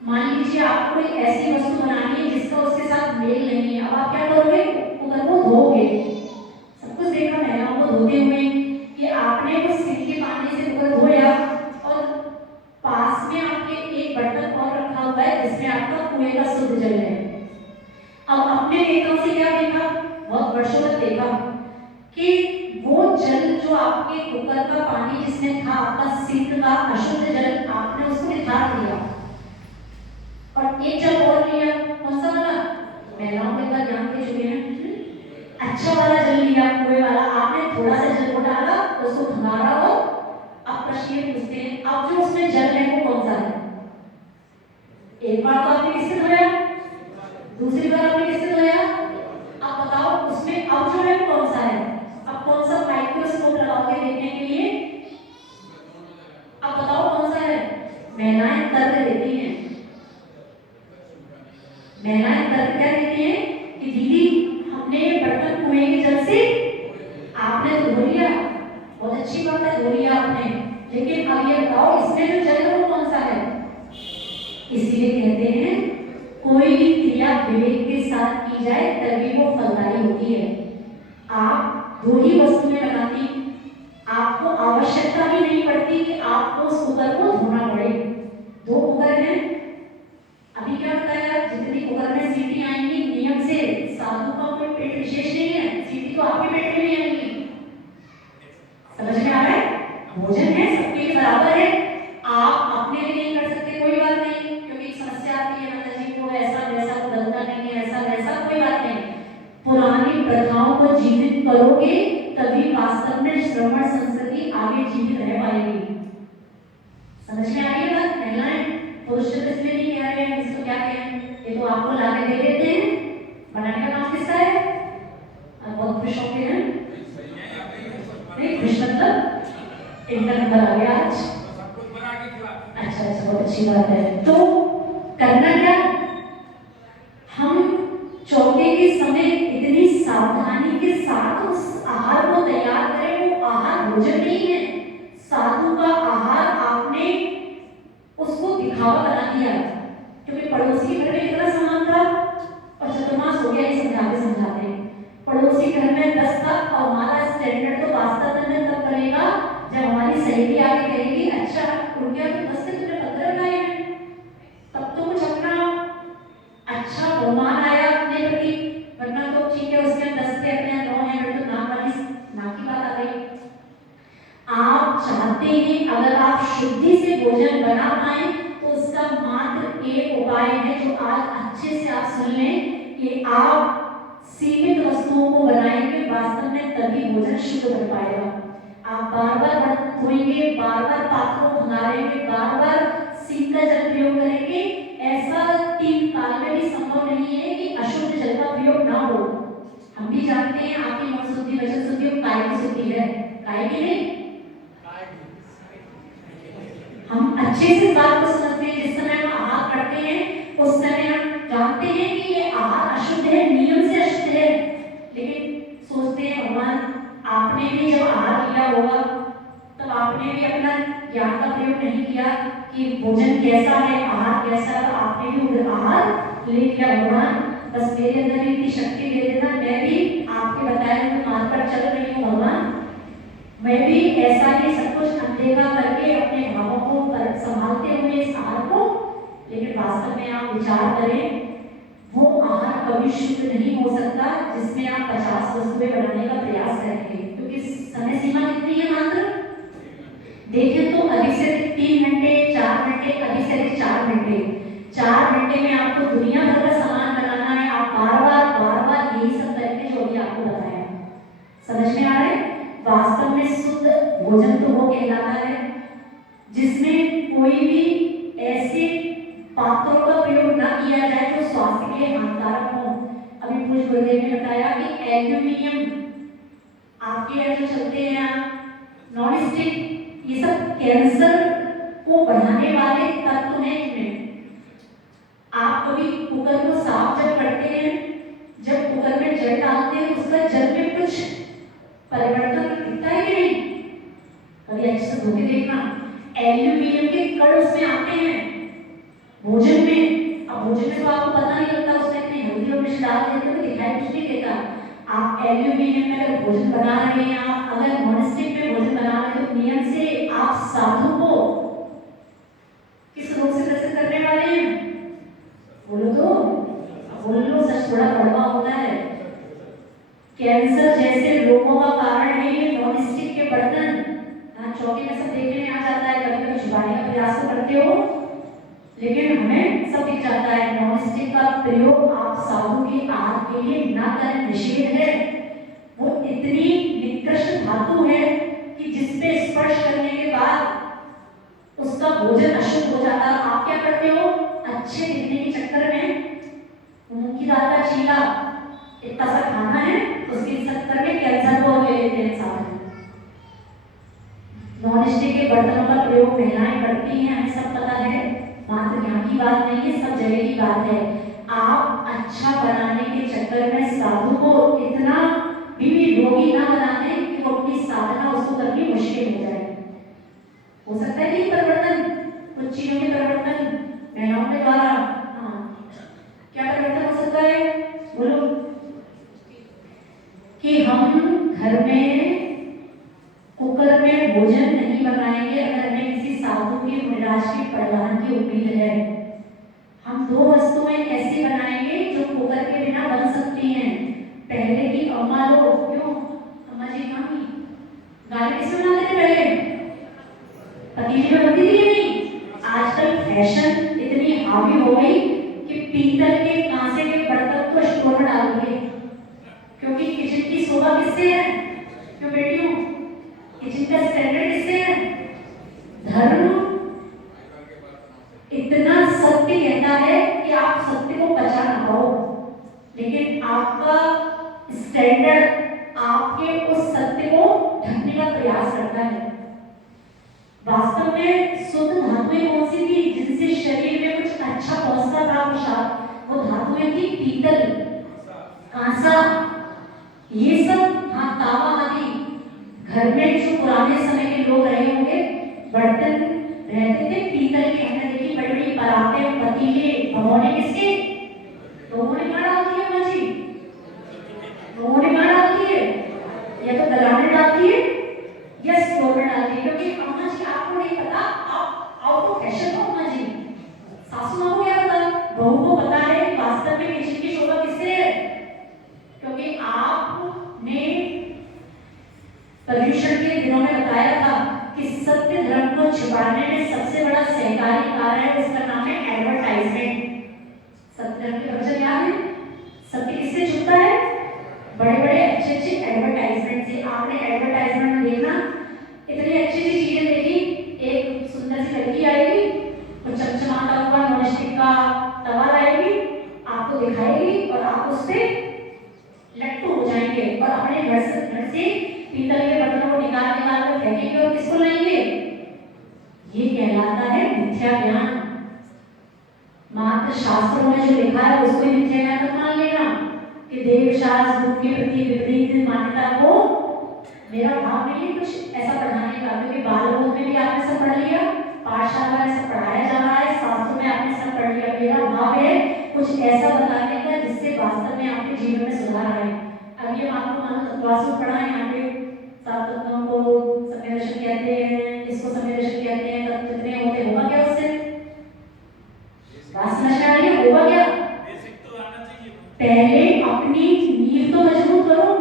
मान लीजिए आपको कोई ऐसी वस्तु बनानी है जिसका उसके साथ मेल नहीं है, अब आप क्या करोगे, कुकर को धोगे। सब कुछ देखा महिलाओं को धोते हुए कि आपने उस सिंक के पानी से कुकर धोया और पास में आपके एक बर्तन और रखा हुआ है जिसमें आपका कुएं का शुद्ध जल है। अब अपने नेत्रों से क्या देखा, बहुत वर्षों तक देखा कि वो जल जो आपके कुकर का पानी जिसमें था, आपका सिंक का अशुद्ध जल, आपने उसको निकाल दिया और एक जल और लिया, कौन सा वाला, महिलाओं के अंदर ज्ञान के चुके हैं, अच्छा वाला जल लिया, कुएं वाला, आपने थोड़ा सा जल को डाला, उसको भंगारा हो। अब प्रश्न ये पूछते हैं, अब जो उसमें जल है वो कौन सा है? एक बार तो आपने किससे धोया, दूसरी बार आपने किससे धोया, अब बताओ उसमें अब जो है वो कौन सा है? अब कौन सा माइक्रोस्कोप लगाओगे देखने के लिए, अब बताओ कौन सा है? महिलाएं तर्क देती हैं, महिलाएं तर्क क्या देती हैं कि दीदी हमने बर्तन कुएं के जल से, आपने तो धो लिया, बहुत अच्छी बात है, धो लिया आपने, लेकिन अब ये बताओ इसमें जो जल है वो कौन सा है? इसलिए कहते हैं कोई भी क्रिया विवेक के साथ की जाए तभी वो फलदायी होती है। आप 2 ही वस्तुएं लगाती, आपको आवश्यकता ही नहीं पड़ती कि आपको उस कुकर को धोना पड़े। 2 कुकर हैं, अभी क्या होता है, जितनी कुकर में सीटी आएंगी नियम से साधु का कोई पेट विशेष नहीं है, सीटी तो आपके पेट में भी आएंगी। समझ में आ रहा है? भोजन है सबके लिए बराबर है, आप अपने लिए नहीं कर सकते, कोई बात नहीं, क्योंकि एक समस्या आती है माता जी को ऐसा वैसा बदलता नहीं है, ऐसा वैसा, कोई बात नहीं। पुरानी प्रथाओं को जीवित करोगे तभी वास्तव में श्रवण संस्कृति आगे जीवित रह पाएगी। समझ में आ रही है बात? महिलाएं पुरुष तो इसलिए नहीं कह रहे हैं, इसको क्या कहें, ये तो आपको लाके दे देते हैं, बनाने का काम किसका है? आप बहुत खुश होते हैं, नहीं खुश मतलब इनका नंबर आ गया आज, अच्छा अच्छा, बहुत अच्छी बात है। तो करना क्या, हम चौके के समय इतनी सावधानी के साथ उस आहार को तैयार करें, वो आहार भोजन नहीं है, साधु का आहार आपने उसको दिखावा बना दिया, क्योंकि पड़ोसी के घर में इतना सामान था और चतुर्मास हो गया, ये समझाते समझाते पड़ोसी घर में 10 था और हमारा स्टैंडर्ड तो वास्तव में तब करेगा जब हमारी सहेली आके कहेगी अच्छा उनके यहाँ तो 10 से तुमने 15 लाए हैं, तब तो कुछ अपना अच्छा बहुमान आया अपने प्रति, वरना तो ठीक है उसके 10 के अपने 9 है, फिर तो नाम वाली नाम की बात आ गई। आप चाहते हैं अगर आप शुद्धि से भोजन बना पाए तो उसका मात्र एक उपाय है जो आज अच्छे से आप सुन लें कि आप सीमित वस्तुओं को बनाएंगे, वास्तव में तभी भोजन शुद्ध बन पाएगा। आप बार बार बर्तन धोएंगे, बार बार पात्रों को भंगारेंगे, बार बार सिंक का जल प्रयोग करेंगे, ऐसा 3 काल में भी संभव नहीं है कि अशुद्ध जल का प्रयोग ना हो। हम भी जानते हैं आपकी मन शुद्धि, वचन शुद्धि और काय की शुद्धि है, काय की नहीं, हम अच्छे से इस बात को समझते हैं, जिस समय हम आहार करते हैं उस समय हम जानते हैं कि ये आहार अशुद्ध है, नियम से अशुद्ध है, लेकिन सोचते हैं भगवान आपने भी जब आहार लिया होगा तब आपने भी अपना ज्ञान का प्रयोग नहीं किया कि भोजन कैसा है, आहार कैसा है, तो आपने भी आहार ले लिया। भगवान बस मेरे अंदर भी इतनी शक्ति दे देना, मैं भी आपके बताए हुए मार्ग पर चल रही हूँ भगवान, मैं भी ऐसा ही सब कुछ अनदेखा करके अपने भावों को संभालते हुए इस आहार को लेकिन वास्तव में आप विचार करें, वो आहार कभी शुद्ध नहीं हो सकता जिसमें आप 50 वस्तुएं बनाने का प्रयास करेंगे, क्योंकि समय सीमा कितनी है मात्र, देखें तो अधिक से अधिक 3 घंटे, 4 घंटे, अधिक से अधिक 4 घंटे। 4 घंटे में आपको दुनिया भर का सामान बनाना है, आप बार बार यही सब करेंगे जो अभी आपको बताया। समझ में आ रहा है? वास्तव में शुद्ध भोजन तो वो कहलाता है जिसमें कोई भी ऐसे पात्रों का प्रयोग न किया जाए जो स्वास्थ्य के लिए हानिकारक हो। अभी पूज्य गुरुदेव ने बताया कि एल्यूमिनियम आपके यहाँ जो चलते हैं, नॉन स्टिक, ये सब कैंसर को बढ़ाने वाले तत्व हैं इनमें। आप कभी कुकर को साफ जब करते हैं, जब कुकर में जल डालते हैं, उसका जल में कुछ परिवर्तन दिखता है कि नहीं? कभी अच्छे से धोके देखना, एल्यूमिनियम के कण उसमें आते हैं भोजन में। अब भोजन में तो आपको पता नहीं लगता, उसमें इतने हल्दी और मिर्च डाल देते तो दिखाई कुछ नहीं देता। आप एल्यूमिनियम में अगर भोजन बना रहे हैं, आप अगर नॉनस्टिक में भोजन बना रहे हैं, तो नियम से आप साधु को किस रोग से ग्रसित करने वाले हैं? बोलो तो, बोल लो, सच थोड़ा कड़वा होता है। कैंसर जैसे रोगों का कारण है ये नॉनस्टिक के बर्तन। चौकी में सब देखने में आ जाता है, कभी कभी छुपाने का प्रयास तो करते हो, लेकिन हमें सब दिख जाता है। नॉनस्टिक का प्रयोग आप साधु के आहार के लिए ना करें, निषेध है। वो इतनी निकृष्ट धातु है कि जिसपे स्पर्श करने के बाद उसका भोजन अशुद्ध हो जाता है। आप क्या करते हो? अच्छे दिखने के चक्कर में मूंग की दाल का चीला इतना सा खाना है, उसके चक्कर में कैंसर को ले लेते हैं साथ में। नॉनस्टिक के बर्तनों का प्रयोग महिलाएं करती हैं, हमें सब पता है, मात्र यहाँ की बात नहीं है, सब जगह की बात है। आप अच्छा बनाने के चक्कर में साधु को इतना भी रोगी ना बना दें कि वो अपनी साधना उसको करनी मुश्किल हो जाए। हो सकता है कि परिवर्तन, कुछ चीजों के परिवर्तन महिलाओं के द्वारा, क्या परिवर्तन हो सकता है? बोलो। कि हम घर में कुकर में भोजन नहीं बनाएंगे अगर हमें किसी साधु की मिराज की प्रदान की उम्मीद है। हम 2 वस्तुएं ऐसी बनाएंगे जो कुकर के बिना बन सकती हैं। पहले की अम्मा लोग, क्यों अम्मा जी कहां, गाने किसमें बनाते थे पहले? पतीले में बनती थी नहीं? आजकल फैशन इतनी हावी हो गई कि पीतल के, कांसे के बर्तन को स्टोर में डाल दिए, क्योंकि किचन की शोभा किससे है? क्यों बेटियों, किचन का स्टैंडर्ड किससे है? धर्म इतना सत्य कहता है कि आप सत्य को पचा ना पाओ, लेकिन आपका स्टैंडर्ड आपके उस सत्य को ढकने का प्रयास करता है। वास्तव में शुद्ध धातुएं कौन सी थी जिनसे शरीर में कुछ अच्छा पहुंचता था? वो धातुएं थी पीतल, कांसा, ये सब, तांबा आदि। घर में जो पुराने समय के लोग रहे होंगे, बर्तन रहते थे पीतल के। हमने देखी बड़ी बड़ी पराते, पतीले, भगोने किसके? लोगों ने कहाँ डाल दिए अम्मा जी? लोगों ने कहाँ डाल दिए? या तो दलाने डाल दिए या स्टोर में डाल दिए। क्योंकि अम्मा जी आपको नहीं पता, आप आउट ऑफ फैशन हो अम्मा जी। सासू माँ को क्या पता? बहू को पता है वास्तव में किचन की शोभा किससे है? क्योंकि आपने पर्यूषण के दिनों में बताया था कि सत्य धर्म को छिपाने में सबसे बड़ा सहकारी कार्य है, उसका नाम है एडवर्टाइजमेंट। सत्य धर्म के प्रवचन याद है? सत्य किससे छुपता है? बड़े बड़े अच्छे अच्छे एडवर्टाइजमेंट से। आपने एडवर्टाइजमेंट में देखना, इतनी अच्छी अच्छी चीजें देखी, एक सुंदर सी लड़की आएगी, कुछ चमचमाता हुआ नॉनस्टिक का तवा लाएगी, आपको दिखाएगी और आप उस पे लट्टू हो जाएंगे और अपने घर से पीतल के बर्तनों को निकाल कर फेंकेंगे और किसको लाएंगे? ये कहलाता है मिथ्या ज्ञान। मात्र शास्त्रों में जो लिखा है उसको ही मिथ्या ज्ञान मत मान लेना कि देव शास्त्र बुद्ध के प्रति विपरीत मान्यता को मेरा भाव नहीं है कुछ ऐसा पढ़ाने का, क्योंकि बालबोध में भी आपने सब पढ़ लिया, पाठशाला में सब पढ़ाया जा रहा है, शास्त्रों में आपने सब पढ़ लिया। मेरा भाव है कुछ ऐसा बताने का जिससे वास्तव में आपके जीवन में सुधार आए। अब ये आपको मानो तत्वासुर पढ़ा है, यहाँ पे 7 तत्वों को समय दर्शन कहते हैं, इसको समय दर्शन कहते हैं, तत्व कितने होते, होगा क्या उससे? पहले अपनी नींव तो मजबूत करो,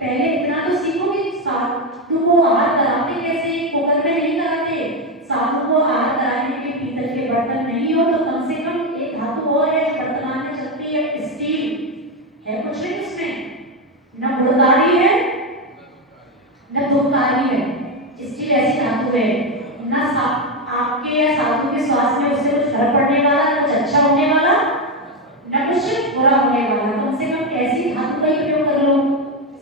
पहले इतना तो सीखो कि साधु को आहार कराते कैसे, कुकर में नहीं कराते। साधु को आहार कराने के पीतल के बर्तन नहीं हो तो कम से कम एक धातु और है जो वर्तमान में चलती है, स्टील है। कुछ नहीं उसमें, न गुणकारी है न दुखकारी है। स्टील ऐसी धातु है, न आपके या साधु के स्वास्थ्य में उससे कुछ फर्क पड़ने वाला, न कुछ अच्छा होने वाला, न कुछ बुरा होने वाला। कम से कम ऐसी धातु का ही प्रयोग कर लो।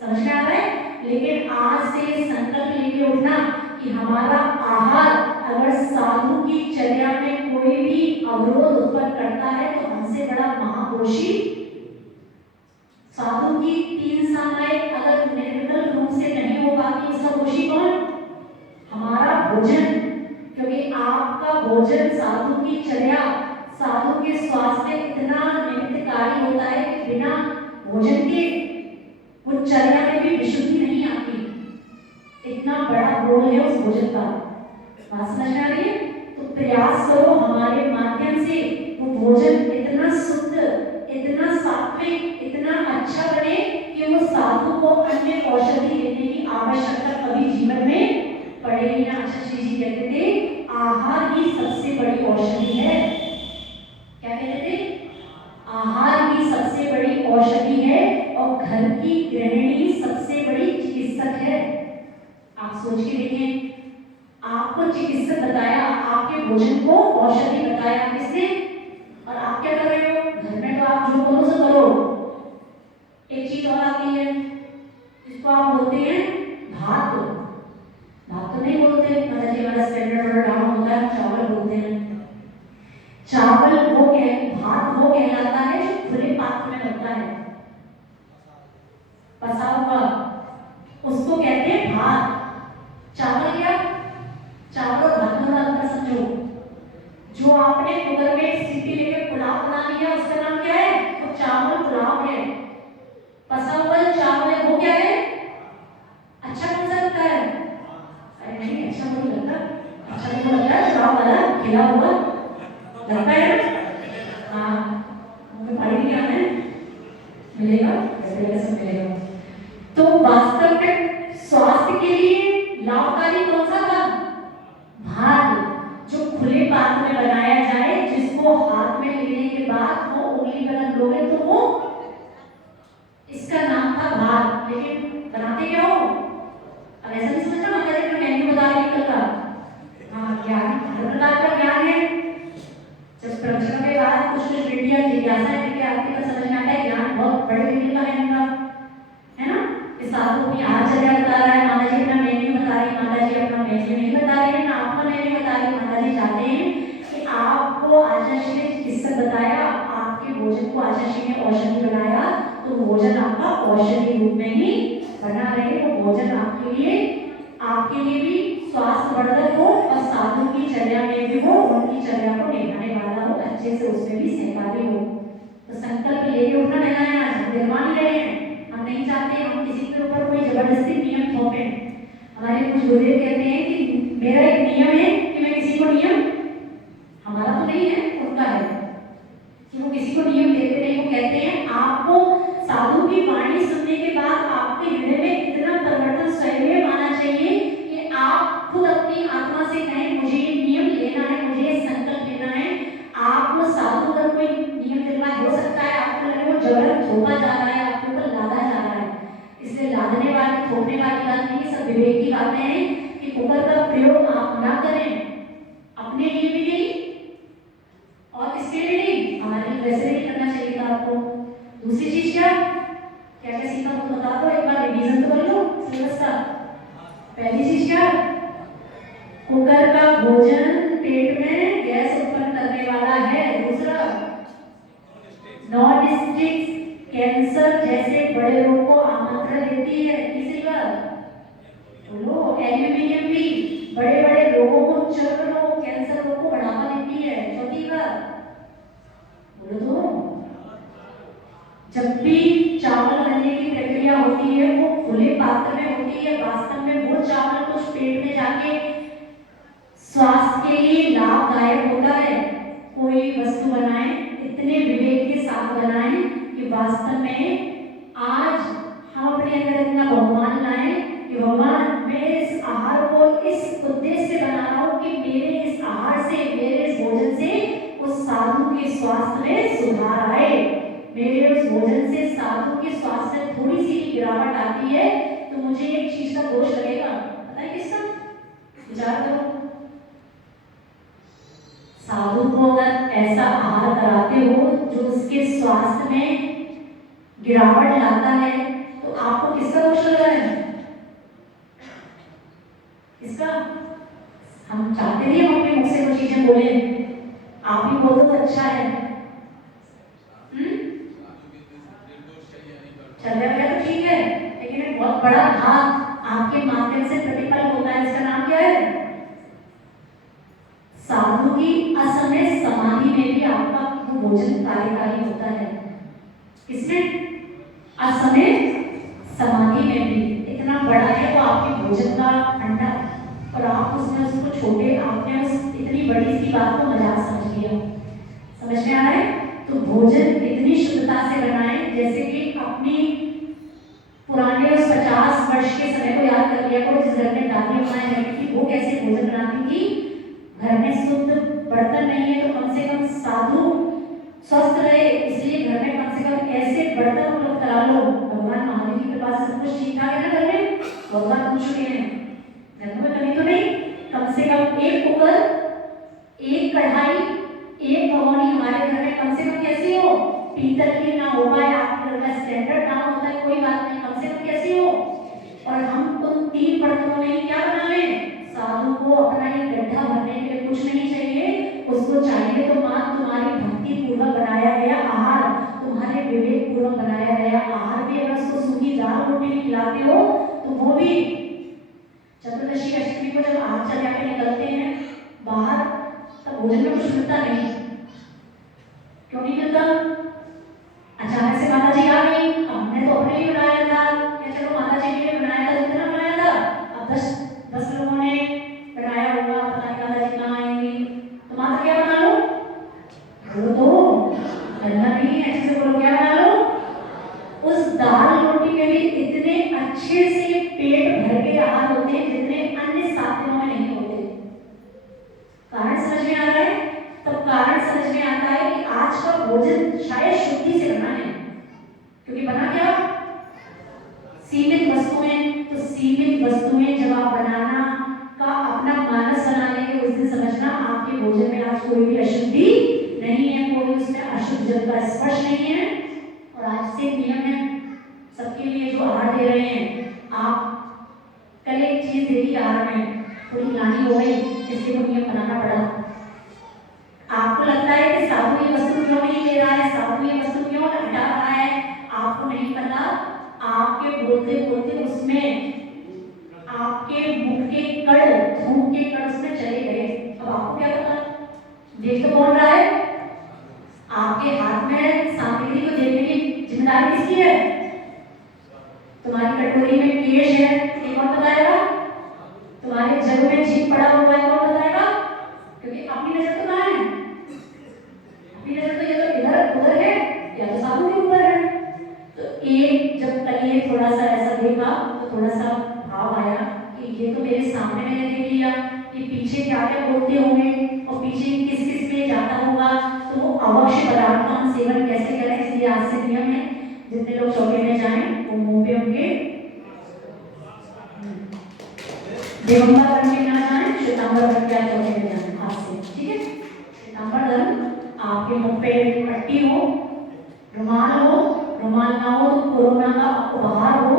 समझ में आ रहा है? लेकिन आज से संकल्प लेके उठना कि हमारा आहार अगर साधु की चर्या में कोई भी अवरोध उत्पन्न करता है तो हमसे बड़ा महादोषी साधु की 3 सामायिक अगर निर्विकल्प रूप से नहीं हो पाती, इसका दोषी कौन? हमारा भोजन। क्योंकि आपका भोजन, साधु की चर्या, साधु के स्वास्थ्य इतना निमित्तकारी होता है कि बिना भोजन के वो चर्या में भी विशुद्धि नहीं आती। इतना बड़ा रोल है उस भोजन का। बात समझ में आ रही है? तो प्रयास करो हमारे माध्यम से वो भोजन इतना शुद्ध, इतना सात्विक, इतना अच्छा बने कि वो साधु को अन्य औषधि लेने की आवश्यकता कभी जीवन में पड़ेगी ना। शशि जी कहते थे आहार ही सबसे बड़ी औषधि है। क्या कहते थे? आहार ही सबसे बड़ी औषधि है और घर की गृहिणी सबसे बड़ी चिकित्सक है। आप सोच के देखिए, आपको चिकित्सक बताया, आपके भोजन को औषधि बताया किसने? और आप क्या कर रहे हो? घर में तो आप जो करो सो करो। एक चीज और आती है जिसको आप बोलते हैं भात। भात तो नहीं बोलते, मतलब जी हमारा स्टैंडर्ड थोड़ा डाउन होता है, चावल बोलते हैं। चावल वो भात वो कहलाता है जो खुले पात्र में बनता है, पसा हुआ, उसको कहते हैं भात। चावल क्या? चावल और भात में अंतर समझो। जो आपने कुकर में सीटी लेके पुलाव बना लिया उसका नाम क्या है? वो चावल पुलाव है। पसा हुआ चावल है वो क्या है? अच्छा कौन सा लगता है? अरे नहीं, अच्छा नहीं लगता। अच्छा तो लगता है पुलाव वाला खिला हुआ लगता है ना। हाँ, मुझे पढ़ी नहीं आना है, मिलेगा ऐसे सब मिलेगा। तो वास्तव में स्वास्थ्य के लिए लाभकारी कौन सा था? भात, जो खुले पात्र में बनाया जाए, जिसको हाथ में लेने के बाद वो उंगली में रख लोगे तो वो, इसका नाम था भात। लेकिन बनाते क्या हो? अब ऐसा नहीं समझना माता जी का मेन्यू बता रही कल का। हाँ, ज्ञान हर प्रकार का ज्ञान है। जब प्रवचनों के बाद कुछ बेटियां जिज्ञासा लेके आती है, समझ में आता है ज्ञान बहुत बड़े लेवल का है इनका, है ना? कि साधु अपनी आचर्या बता रहा है, माता जी अपना मेन्यू बता रही है। माता जी अपना मेन्यू नहीं बता रही है ना, अपना मेन्यू बता रही है। माता जी चाहते हैं कि आपको आचार्य ने चिकित्सक बताया, आपके भोजन को आचार्य ने औषधि बनाया, तो भोजन आपका औषधि रूप में ही बना रहे। वो भोजन आपके लिए भी स्वास्थ्यवर्धक हो और साधु की चर्या में भी हो, उनकी चर्या को निभाने वाला हो, अच्छे से उसमें भी सहकारी हो। तो संकल्प लेके उठना रहना है। आज हम निर्माण ही रहे हैं, हम नहीं चाहते हम किसी के ऊपर कोई जबरदस्ती नियम थोपे। हमारे कुछ गुरुदेव कहते हैं कि मेरा एक नियम है कि मैं किसी को नियम, हमारा तो नहीं है, उनका है कि वो किसी को नियम देते नहीं। वो कहते हैं आपको साधु की वाणी सुनने के बाद आपके हृदय में इतना परिवर्तन स्वयं में आना चाहिए कि आप खुद अपनी आत्मा से कहें मुझे ये नियम लेना है, मुझे ये संकल्प लेना है। आपको साधु का कोई नियम दिलवा हो सकता है, आपको लगे वो जबरन थोपा जा रहा है, आपके ऊपर लादा जा रहा है। इसलिए लादने वाली, थोपने वाली बात नहीं, सब विवेक की बातें हैं कि कुकर का प्रयोग आप ना करें, अपने लिए भी नहीं और इसके लिए नहीं, हमारे लिए वैसे नहीं करना चाहिए था आपको। दूसरी चीज क्या क्या क्या सीखा तो बता दो, एक बार रिवीजन तो कर लो सिलेबस का। पहली चीज क्या? कुकर का भोजन पेट में गैस उत्पन्न करने वाला है। दूसरा, नॉन स्टिक कैंसर जैसे बड़े रोग को आमंत्रण देती है। तीसरी बात बोलो, एल्यूमिनियम भी बड़े बड़े रोगों को, चर्म रोग, कैंसर रोग को बढ़ावा देती है। चौथी बात बोलो तो, जब भी चावल बनने की प्रक्रिया होती है वो खुले पात्र में होती है। वास्तव में वो चावल कुछ पेट में जाके स्वास्थ्य के लिए लाभदायक होता है। कोई वस्तु बनाए इतने विवेक के साथ बनाए कि वास्तव स्वास्थ्य में सुधार आए। मेरे उस भोजन से साधु के स्वास्थ्य में थोड़ी सी गिरावट आती है तो मुझे एक चीज का दोष लगेगा, पता है किसका? विचार करो। साधु को अगर ऐसा आहार कराते हो जो उसके स्वास्थ्य में गिरावट लाता है तो आपको किसका दोष लग रहा है? किसका? हम चाहते नहीं हम अपने मुख से कुछ चीजें बोले, आप ही बोल दो तो अच्छा है। चल रहा तो ठीक है, लेकिन एक बहुत बड़ा घात आपके माध्यम से प्रतिपल होता है। इसका नाम क्या है? साधु की असमय समाधि में भी आपका वो भोजन कार्यकारी होता है। इसमें असमय समाधि में भी इतना बड़ा है वो आपके भोजन का भंडार, और आप उसमें उसको छोटे, आपने उस इतनी बड़ी सी बात को मजाक समझ लिया। समझ में आ रहा है? तो भोजन इतनी शुद्धता से बनाएं जैसे कि अपनी पुराने उस 50 वर्ष के समय को याद कर लिया करो जिस घर में दादी माएं रहती थी, वो कैसे भोजन बनाती थी। घर में शुद्ध बर्तन नहीं है तो कम से कम साधु स्वस्थ रहे, इसलिए घर में कम से कम ऐसे बर्तन उपलब्ध करा लो। भगवान महादेव की कृपा से सब कुछ ठीक ठाक है ना घर में? भगवान पूछ चुके हैं, घर में कमी तो नहीं। कम से कम एक कुकर, एक कढ़ाई, एक भगोनी हमारे घर में कम से कम कैसी हो? पीतल की ना हो पाए, आपके घर का स्टैंडर्ड ना होता है कोई बात नहीं, कम से कम कैसी हो। और हम उन 3 बर्तनों में क्या बनावे? साधु को अपना ये गड्ढा भरने के लिए कुछ नहीं चाहिए, उसको चाहिए तो मां तुम्हारी भक्ति पूर्वक बनाया गया आहार, तुम्हारे विवेक पूर्वक बनाया गया आहार भी अगर उसको सूखी दाल रोटी भी खिलाते हो तो वो भी। चतुर्दशी अष्टमी को जब आग चला के निकलते हैं बाहर तब भोजन में कुछ मिलता नहीं। क्यों नहीं मिलता? अचानक से माता जी आ गई, हमने तो अपने लिए बनाया था, या चलो माता जी के लिए बनाया था, कितना बनाया था, अब 10 लोगों ने बनाया होगा, पता नहीं माता जी कहाँ आएंगी, तो माता क्या बना लो? वो तो करना नहीं है, अच्छे से बोलो क्या बना लो? उस दाल रोटी में भी इतने अच्छे से पेट भर के आहार होते हैं जितने अन्य 7 दिनों में नहीं होते। कारण समझ में आ रहा है? तब कारण समझ में आता है कि आज का भोजन शायद शुद्धि से बना है, क्योंकि बना क्या? सीमित वस्तुएं। तो सीमित वस्तुएं जब आप बनाना का अपना मानस बना लेंगे उस दिन समझना आपके भोजन में आज कोई भी अशुद्धि नहीं है, कोई उसमें अशुद्ध जल का स्पर्श नहीं है। और आज से नियम है सबके लिए जो आहार दे रहे हैं, आप कल एक चीज देखिए आहार में थोड़ी ग्लानि हो गई, इसलिए वो नियम बनाना पड़ा। आपको लगता है कि साधु ये वस्तु क्यों नहीं ले रहा है, साधु ये वस्तु क्यों हटा रहा है, आपको नहीं पता। आपके बोलते बोलते उसमें आपके मुख के कण, धूप के कण उसमें चले गए। अब आपको क्या पता? देख तो कौन रहा है? आपके हाथ में सामग्री को देखने की जिम्मेदारी किसकी है? तुम्हारी कटोरी में केश है, ये कौन बताएगा? तुम्हारे जग में जीभ पड़ा हुआ है, कौन बताएगा? क्योंकि अपनी नजर तो कहाँ है? अपनी नजर तो ये तो इधर उधर है, या तो साधु के ऊपर है। तो एक जब तलिए थोड़ा सा ऐसा देखा तो थोड़ा सा भाव आया कि ये तो मेरे सामने मैंने देख लिया, कि पीछे क्या क्या बोलते होंगे और पीछे किस किस में जाता होगा, तो वो अवश्य पदार्थ का हम सेवन कैसे करें। इसलिए आज से नियम है जितने लोग चौके में जाएं वो मुंह पे उनके दिगंबर बन के ना जाएं, श्वेतांबर बन के चौके में जाएं आज से, ठीक है? श्वेतांबर धर्म, आपके मुंह पे पट्टी हो, रुमाल हो, रुमाल ना हो तो कोरोना का उपहार हो।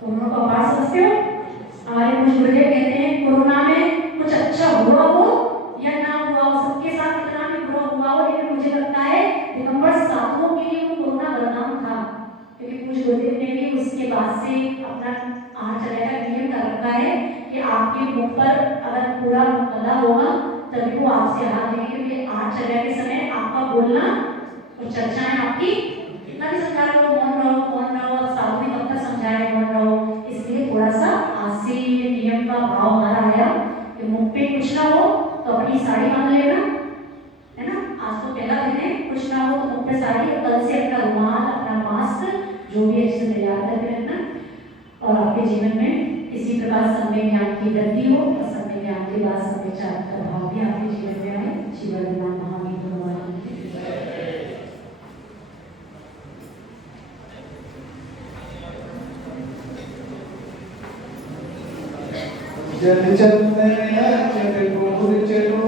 कोरोना का उपहार समझते हो? हमारे कुछ गुरुदेव कहते हैं कोरोना में कुछ अच्छा हुआ हो या ना हुआ हो, सबके साथ कितना भी बुरा हुआ हो, लेकिन मुझे लगता है दिगंबर साधुओं के लिए वो कोरोना वरदान था, क्योंकि कुछ गुरुदेव ने भी उसके बाद से अपना आहार चर्या का नियम कर रखा है कि आपके मुख पर अगर पूरा बंधा होगा तभी वो आपसे आहार देंगे, क्योंकि आहार चर्या के समय आपका बोलना और चर्चाएं आपकी कितना भी समझा लो मौन रहो, साधु भी कब तक समझाए मौन रहो। इसलिए थोड़ा सा आज से नियम का भाव हमारा आया कि मुंह पे कुछ ना हो तो अपनी साड़ी बांध लेना, है ना? आज तो पहला दिन है, कुछ ना हो तो मुंह पे साड़ी, और कल से अपना रुमाल, अपना मास्क जो भी अच्छे से तैयार करके रखना। और आपके जीवन में इसी प्रकार समय ज्ञान की वृद्धि हो और समय ज्ञान के बाद समय चार का भाव भी आपके जीवन में आए। जीवन महावीर జనిచందనయ జగకు గురిచెను